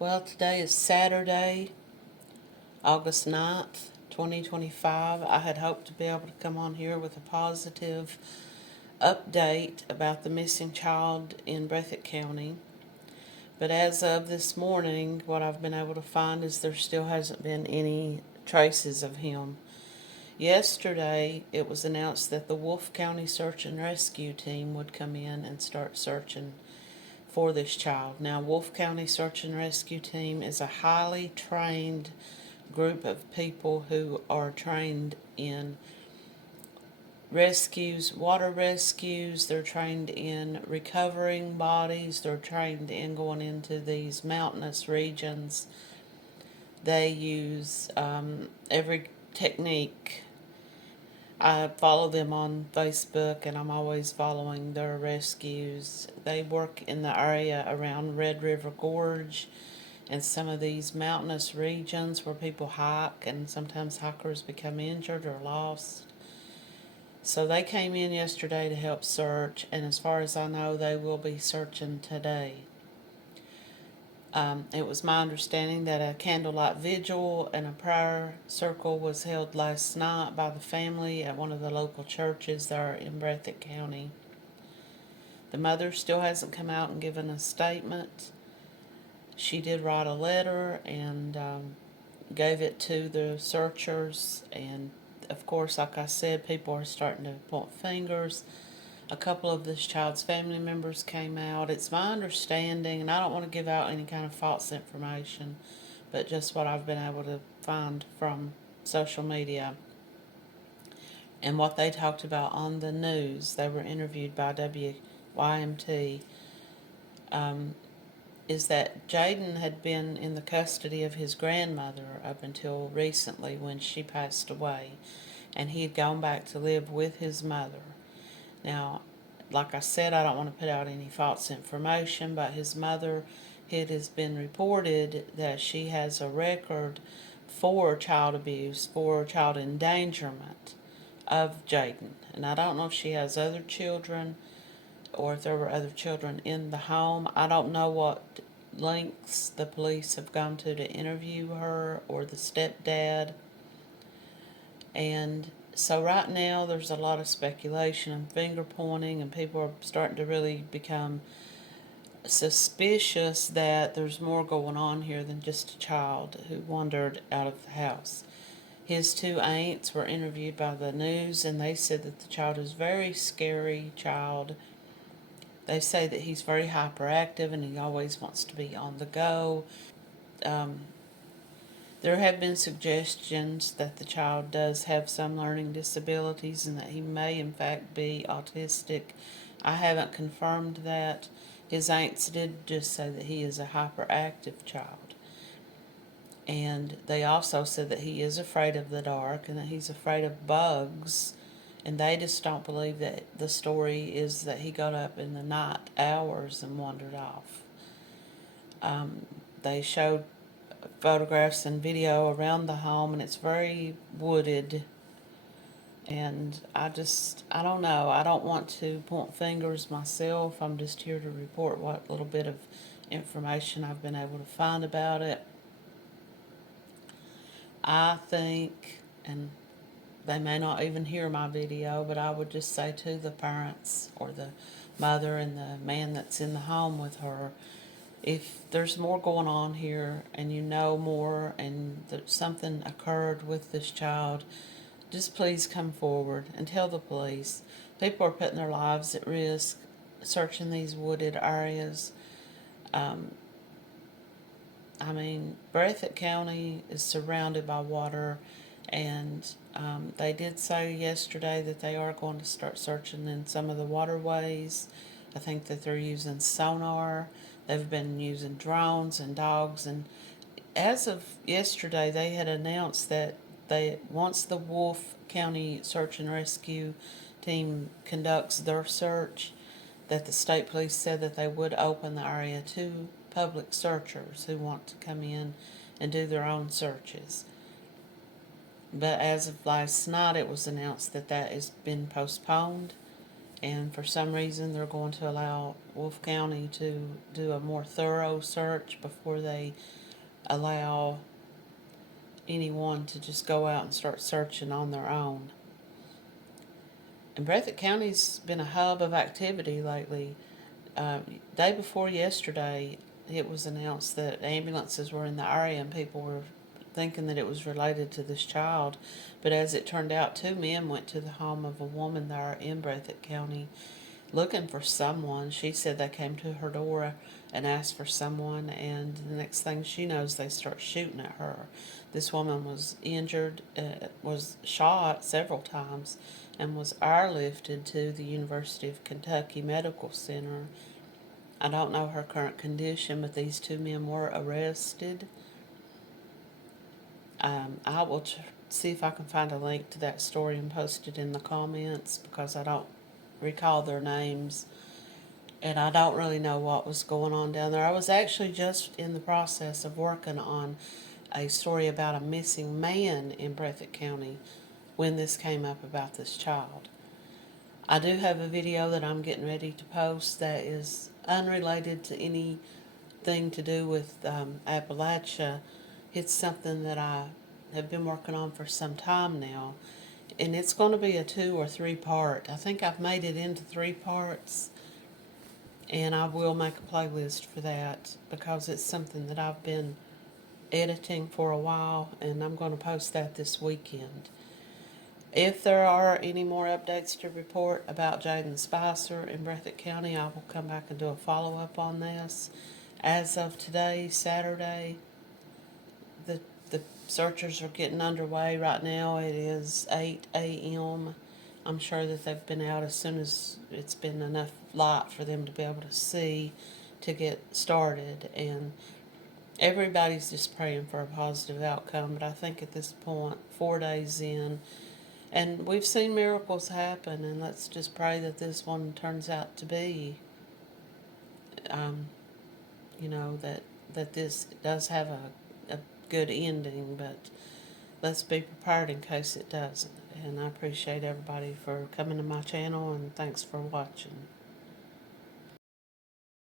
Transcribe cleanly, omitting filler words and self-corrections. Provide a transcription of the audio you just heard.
Well, today is Saturday, August 9th, 2025. I had hoped to be able to come on here with a positive update about the missing child in Breathitt County. But as of this morning, what I've been able to find is there still hasn't been any traces of him. Yesterday, it was announced that the Wolfe County Search and Rescue Team would come in and start searching for this child. Now, Wolfe County Search and Rescue Team is a highly trained group of people who are trained in rescues, water rescues. They're trained in recovering bodies. They're trained in going into these mountainous regions. They use every technique. I follow them on Facebook, and I'm always following their rescues. They work in the area around Red River Gorge and some of these mountainous regions where people hike, and sometimes hikers become injured or lost. So they came in yesterday to help search, and as far as I know, they will be searching today. It was my understanding that a candlelight vigil and a prayer circle was held last night by the family at one of the local churches there in Breathitt County. The mother still hasn't come out and given a statement. She did write a letter and gave it to the searchers, and of course, like I said, people are starting to point fingers. A couple of this child's family members came out. It's my understanding, and I don't want to give out any kind of false information, but just what I've been able to find from social media and what they talked about on the news. They were interviewed by WYMT. Is that Jayden had been in the custody of his grandmother up until recently when she passed away, and he had gone back to live with his mother. Now, like I said, I don't want to put out any false information, but his mother, it has been reported that she has a record for child abuse, for child endangerment of Jayden. And I don't know if she has other children or if there were other children in the home. I don't know what lengths the police have gone to interview her or the stepdad. And so right now there's a lot of speculation and finger pointing, and people are starting to really become suspicious that there's more going on here than just a child who wandered out of the house. His two aunts were interviewed by the news, and they said that the child is a very scary child. They say that he's very hyperactive and he always wants to be on the go. There have been suggestions that the child does have some learning disabilities and that he may in fact be autistic. I haven't confirmed that. His aunts did just say that he is a hyperactive child. And they also said that he is afraid of the dark and that he's afraid of bugs. And they just don't believe that the story is that he got up in the night hours and wandered off. They showed photographs and video around the home, and it's very wooded. And I don't know. I don't want to point fingers myself. I'm just here to report what little bit of information I've been able to find about it. I think, and they may not even hear my video, but I would just say to the parents or the mother and the man that's in the home with her, if there's more going on here and you know more and that something occurred with this child, just please come forward and tell the police. People are putting their lives at risk searching these wooded areas. Breathitt County is surrounded by water, and they did say yesterday that they are going to start searching in some of the waterways. I think that they're using sonar. They've been using drones and dogs, and as of yesterday, they had announced that once the Wolfe County Search and Rescue Team conducts their search, that the state police said that they would open the area to public searchers who want to come in and do their own searches. But as of last night, it was announced that that has been postponed, And for some reason, they're going to allow Wolfe County to do a more thorough search before they allow anyone to just go out and start searching on their own. And Breathitt County's been a hub of activity lately. Day before yesterday, it was announced that ambulances were in the area and people were thinking that it was related to this child. But as it turned out, 2 men went to the home of a woman there in Breathitt County looking for someone. She said they came to her door and asked for someone, and the next thing she knows, they start shooting at her. This woman was injured, was shot several times, and was airlifted to the University of Kentucky Medical Center. I don't know her current condition, but these 2 men were arrested. I will see if I can find a link to that story and post it in the comments, because I don't recall their names and I don't really know what was going on down there. I was actually just in the process of working on a story about a missing man in Breathitt County when this came up about this child. I do have a video that I'm getting ready to post that is unrelated to anything to do with Appalachia. It's something that I have been working on for some time now, and it's going to be a 2 or 3 part. I think I've made it into 3 parts, and I will make a playlist for that because it's something that I've been editing for a while, and I'm going to post that this weekend. If there are any more updates to report about Jayden Spicer in Breathitt County, I will come back and do a follow-up on this. As of today, Saturday, the searchers are getting underway right now. It is 8 a.m. I'm sure that they've been out as soon as it's been enough light for them to be able to see to get started. And everybody's just praying for a positive outcome. But I think at this point, 4 days in, and we've seen miracles happen, and let's just pray that this one turns out to be, that this does have a good ending, but let's be prepared in case it doesn't. And I appreciate everybody for coming to my channel, and thanks for watching.